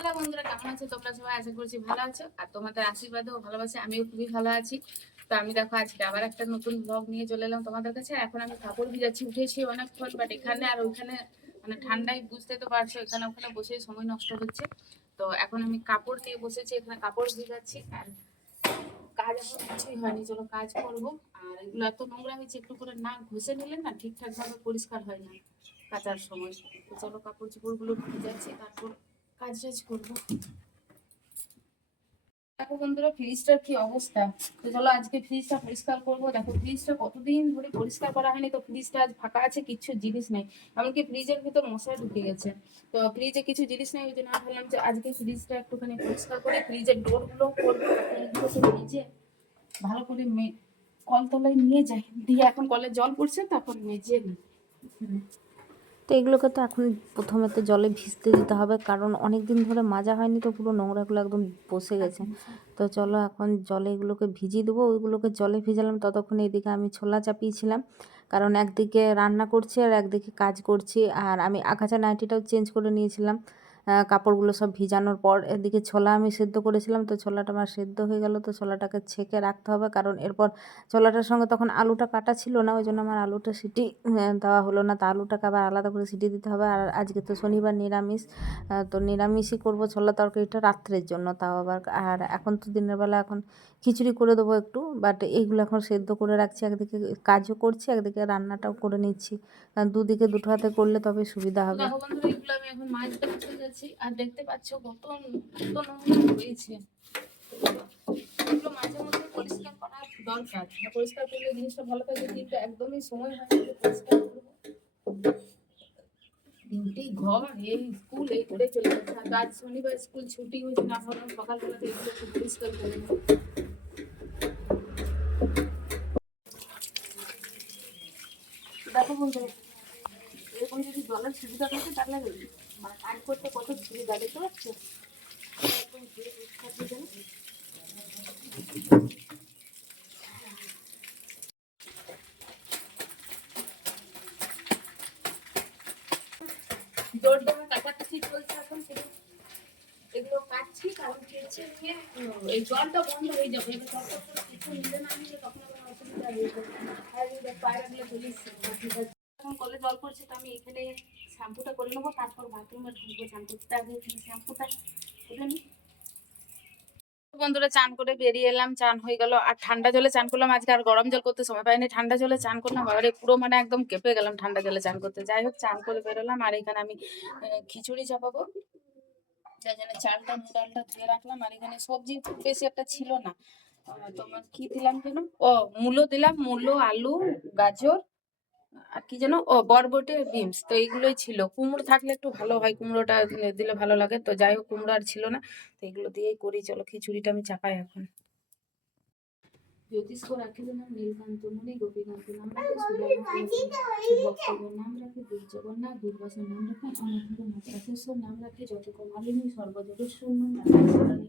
Hello বন্ধুরা, কেমন আছো? তোমরা সবাই আশা করছি ভালো আছো। আর তোমাদের আশীর্বাদে ও ভালোবাসে, আমিও খুবই ভালো আছি। তো আমি দেখো, আজকে আবার একটা নতুন ব্লগ নিয়ে চলে এলাম তোমাদের কাছে। এখন আমি কাপড় ভিজাচ্ছি, উঠেছি অনেকক্ষণ বাট এখানে আর ওইখানে মানে ঠান্ডায় বুঝতে তো পারছ, এখানে ওখানে বসে সময় নষ্ট হচ্ছে। তো এখন আমি কাপড় দিয়ে বসেছি, এখানে কাপড় ভিজাচ্ছি। আর কাজ কিছুই হয়নি, চলো কাজ করব। আর এগুলো এত নোংরা হয়েছে, একটু করে না ঘষে নিলে না ঠিকঠাক ভাবে পরিষ্কার হয় না কাচার সময়। চলো কাপড় চোপড়গুলো ভিজাচ্ছি, তারপর কাজ টাজ করব। দেখো বন্ধুরা, ফ্রিজটার কি অবস্থা? তো চলো আজকে ফ্রিজটা পরিষ্কার করব। দেখো, ফ্রিজটা কতদিন ধরে পরিষ্কার করা হয়নি, তো ফ্রিজটা আজ ফাঁকা আছে, কিছু জিনিস নেই। এমনকি ফ্রিজের ভিতর মশা ঢুকে গেছে। তো ফ্রিজে কিছু জিনিস নেই, ওই জন্য ভাবলাম যে আজকে ফ্রিজটা একটুখানি পরিষ্কার করে ফ্রিজের ডোরগুলো করব মেজে ভালো করে মে কলতলায় নিয়ে যাই। দিয়ে এখন কলে জল পড়ছে, তারপর মেজে নিই। তো এগুলোকে তো এখন প্রথমে তো জলে ভিজতে দিতে হবে, কারণ অনেক দিন ধরে মাজা হয়নি তো পুরো নোংরাগুলো একদম বসে গেছে। তো চলো এখন জলে এগুলোকে ভিজিয়ে দেবো, ওইগুলোকে জলে ভিজালাম, ততক্ষণ এদিকে আমি ছোলা চাপিয়েছিলাম, কারণ একদিকে রান্না করছি আর একদিকে কাজ করছি, আর আমি আগাছা নাইটিটাও চেঞ্জ করে নিয়েছিলাম। কাপড়গুলো সব ভিজানোর পর এদিকে ছোলা আমি সেদ্ধ করেছিলাম, তো ছোলাটা আমার সেদ্ধ হয়ে গেল, তো ছোলাটাকে ছেঁকে রাখতে হবে, কারণ এরপর ছোলাটার সঙ্গে তখন আলুটা কাটা ছিল না, ওই জন্য আমার আলুটা সিটি দেওয়া হলো না, তো আলুটাকে আবার আলাদা করে সিটি দিতে হবে, আর আজকে তো শনিবার নিরামিষ তো নিরামিষই করব ছোলা তরকারিটা রাত্রের জন্য তাও আবার, আর এখন তো দিনের বেলা এখন খিচুড়ি করে দেবো একটু বাট এইগুলো এখন সেদ্ধ করে রাখছি, একদিকে কাজও করছি, একদিকে রান্নাটাও করে নিচ্ছি। কারণ দুদিকে দুটো হাতে করলে তবে সুবিধা হবে। এগুলো আমি এখন মাছ দেখতে যাচ্ছি আর দেখতে পাচ্ছ কত কত হয়েছে। এগুলো মধ্যে পরিষ্কার করা দরকার। পরিষ্কার করলে জিনিসটা ভালো থাকে, কিন্তু একদমই সময় হয় পরিষ্কার করব। ডিউটি, ঘর, এই স্কুল, এই করে চলে যাচ্ছে। আজ শনিবার স্কুল ছুটি হয়েছে না এগুলো একটু পরিষ্কার করে দেখো বন্ধুরা এরকম যদি জলের সুবিধা থাকে তাহলে মানে কাজ করতে কত সুবিধা দেখতে পাচ্ছ। জোর দেওয়া কাছাকাছি চলছে এখন। এগুলো কাটছি কারণ উম, এই জলটা বন্ধ হয়ে যাবে এবার তখন কিছু নিলে না নিলে তখন আর। এখন শ্যাম্পুটা করে নেব তারপর শ্যাম্পুটা বন্ধুরা চান করে বেরিয়ে এলাম, চান হয়ে গেল। আর ঠান্ডা জলে চান করলাম, আজকে আর গরম জল করতে সময় পাইনি। ঠান্ডা জলে চান করলাম এবারে পুরো মানে একদম কেঁপে গেলাম ঠান্ডা জলে চান করতে। যাই হোক, চান করে বেরোলাম, আর এখানে আমি খিচুড়ি চাপাবো। যার জন্য চালটা, ডালটা ধুয়ে রাখলাম, আর এখানে সবজি বেশি একটা ছিল না। তোমার কি দিলাম যেন? ও মূলো দিলাম মূলো আলু গাজর আর কি যেন? ও বরবটি বিমস তো এইগুলোই ছিল। কুমড়ো থাকলে একটু ভালো হয় কুমড়োটা দিলে- দিলে ভালো লাগে তো যাই হোক কুমড়ো আর ছিল না তো এগুলো দিয়েই করি চলো খিচুড়িটা আমি চাপাই এখন। জ্যোতিষ্ক রাখি নাম নীলকান্ত মুনি গোপীকান্ত নাম রাখে নাম রাখে দুর্জগন্নাথ দুর্বাসা নাম রাখে রাকেশ্বর নাম রাখে যত কমালিনী সর্বজগৎস্বর নাম রাখে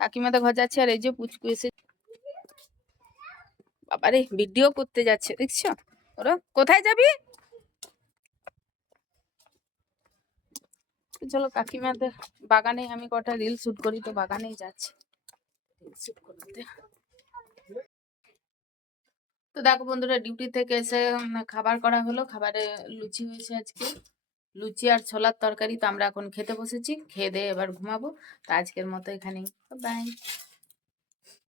কাকিমাদের ঘর যাচ্ছে আর এই যে পুচকু এসে বাবারে, ভিডিও করতে যাচ্ছে, দেখছ? ওরা কোথায় যাবি? চলো কাকিমাদের বাগানে আমি কটা রিল শুট করি, তো বাগানেই যাচ্ছি। তো দেখো বন্ধুরা ডিউটি থেকে এসে খাবার করা হলো, খাবারে লুচি হয়েছে আজকে। লুচি আর ছোলার তরকারি তো আমরা এখন খেতে বসেছি। খেয়ে দিয়ে এবার ঘুমাবো। তো আজকের মতো এখানেই। বাই